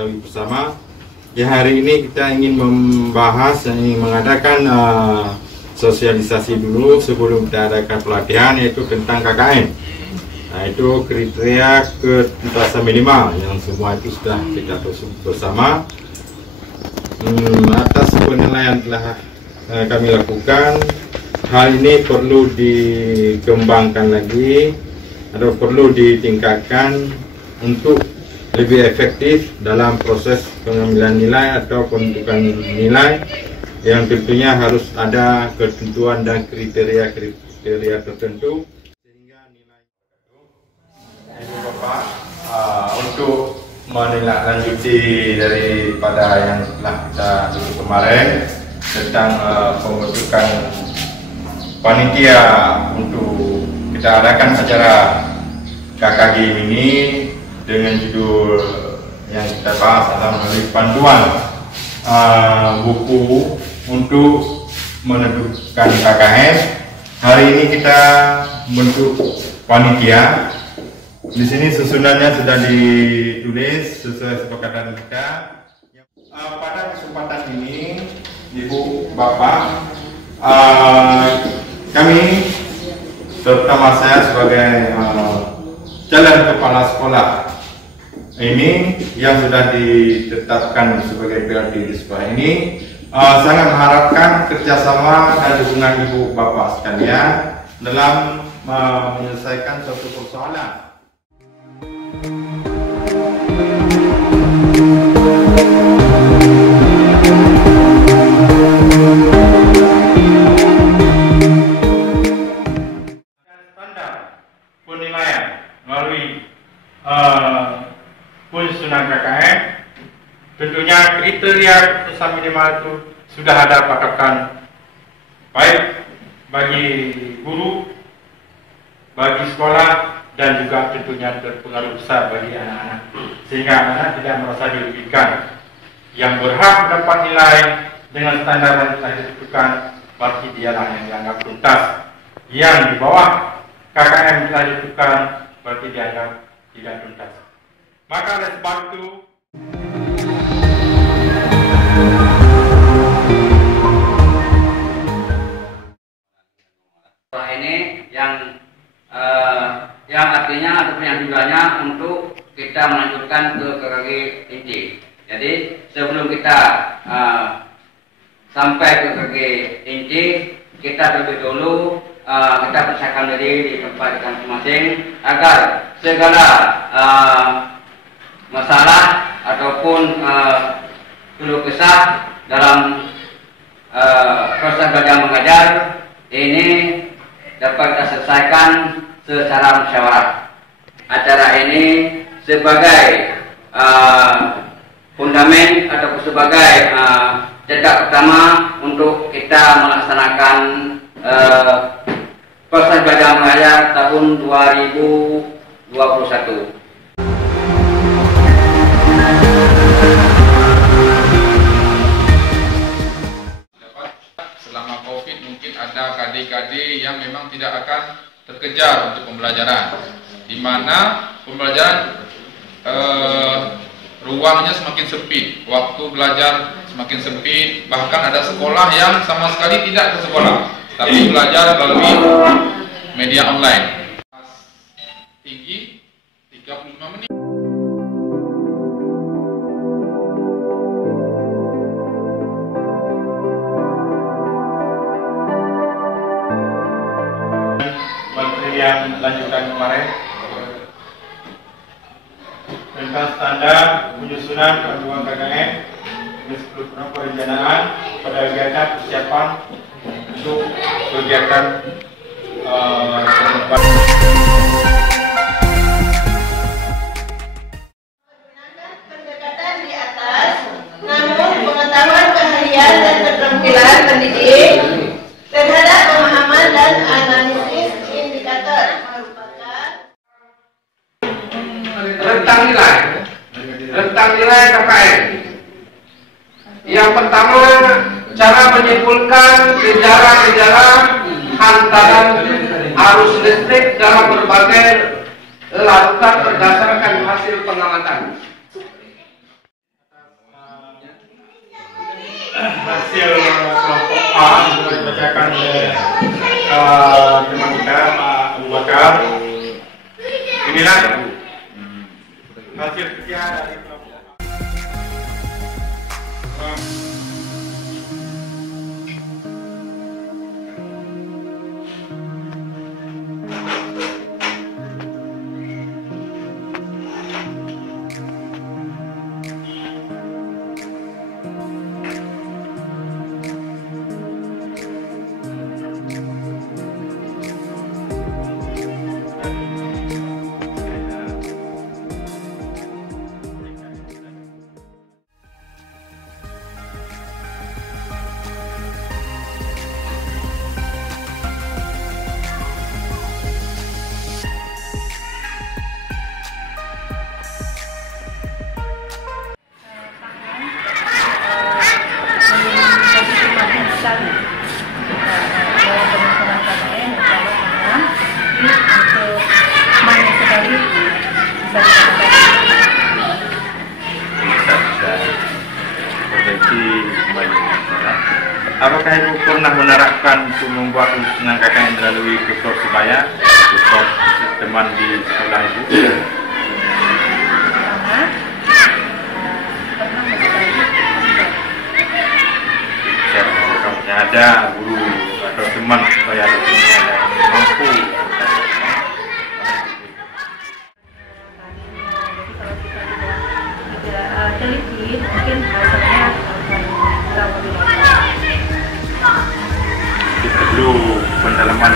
ketahui bersama, ya hari ini kita ingin membahas dan ingin mengadakan sosialisasi dulu sebelum kita adakan pelatihan, yaitu tentang KKN. Nah, itu kriteria ketuntasan minimal yang semua itu sudah kita bersama. Atas penilaian telah kami lakukan, hal ini perlu dikembangkan lagi atau perlu ditingkatkan untuk lebih efektif dalam proses pengambilan nilai atau penentukan nilai, yang tentunya harus ada ketentuan dan kriteria tertentu sehingga nilai itu Bapak untuk menindaklanjuti daripada yang telah kita dulu kemarin tentang pembentukan panitia untuk kita adakan acara KKG ini dengan judul yang kita bahas adalah melalui panduan buku untuk menentukan KKN. Hari ini kita bentuk panitia. Di sini susunannya sudah ditulis sesuai kesepakatan kita. Pada kesempatan ini, Ibu Bapak, kami terutama saya sebagai calon kepala sekolah ini yang sudah ditetapkan sebagai PLT di sekolah ini, sangat mengharapkan kerjasama dan dukungan Ibu Bapak sekalian dalam menyelesaikan suatu persoalan. Standar penilaian melalui penyusunan KKN, tentunya kriteria keputusan minimal itu sudah ada patokan baik bagi guru, bagi sekolah, dan juga tentunya berpengaruh besar bagi anak-anak, sehingga anak-anak tidak merasa dirugikan. Yang berhak mendapat nilai dengan standar yang telah ditentukan, berarti dialah yang dianggap tuntas. Yang di bawah KKN telah ditentukan, berarti dianggap tidak tuntas. Maka oleh sebab itu, ini yang artinya ataupun yang tujuannya untuk kita melanjutkan ke KKG inti. Jadi sebelum kita sampai ke KKG inti, kita terlebih dulu kita persiapkan diri di tempat kita masing-masing agar segala masalah ataupun keluh kesah dalam proses belajar mengajar ini dapat kita selesaikan secara musyawarah. Acara ini sebagai fundament atau sebagai cetak pertama untuk kita melaksanakan proses belajar mengajar tahun 2021. Selama COVID mungkin ada KD-KD yang memang tidak akan terkejar untuk pembelajaran, di mana pembelajaran ruangnya semakin sempit, waktu belajar semakin sempit, bahkan ada sekolah yang sama sekali tidak ke sekolah, tapi belajar melalui media online. Tinggi 35 menit. yang lanjutan kemarin tentang standar penyusunan panduan KKN dengan 10 program perencanaan pada kegiatan persiapan untuk kegiatan pendekatan di atas, namun pengetahuan keahlian dan keterampilan pendidik terhadap pemahaman dan analisis indikator merupakan rentang nilai KKN. Yang pertama, cara menyimpulkan gejala-gejala hantaran arus listrik dalam berbagai larutan berdasarkan hasil pengamatan. dibacakan oleh teman kita Pak Abu Bakar. Inilah hasil kerja dari kelompok. Apakah Ibu pernah menerapkan untuk membuat urusan KKN melalui tutor sebaya, tutor teman di sekolah Ibu? Kalau ada guru atau teman supaya mampu. Teliti mungkin hasilnya akan lebih baik. Perlu pendalaman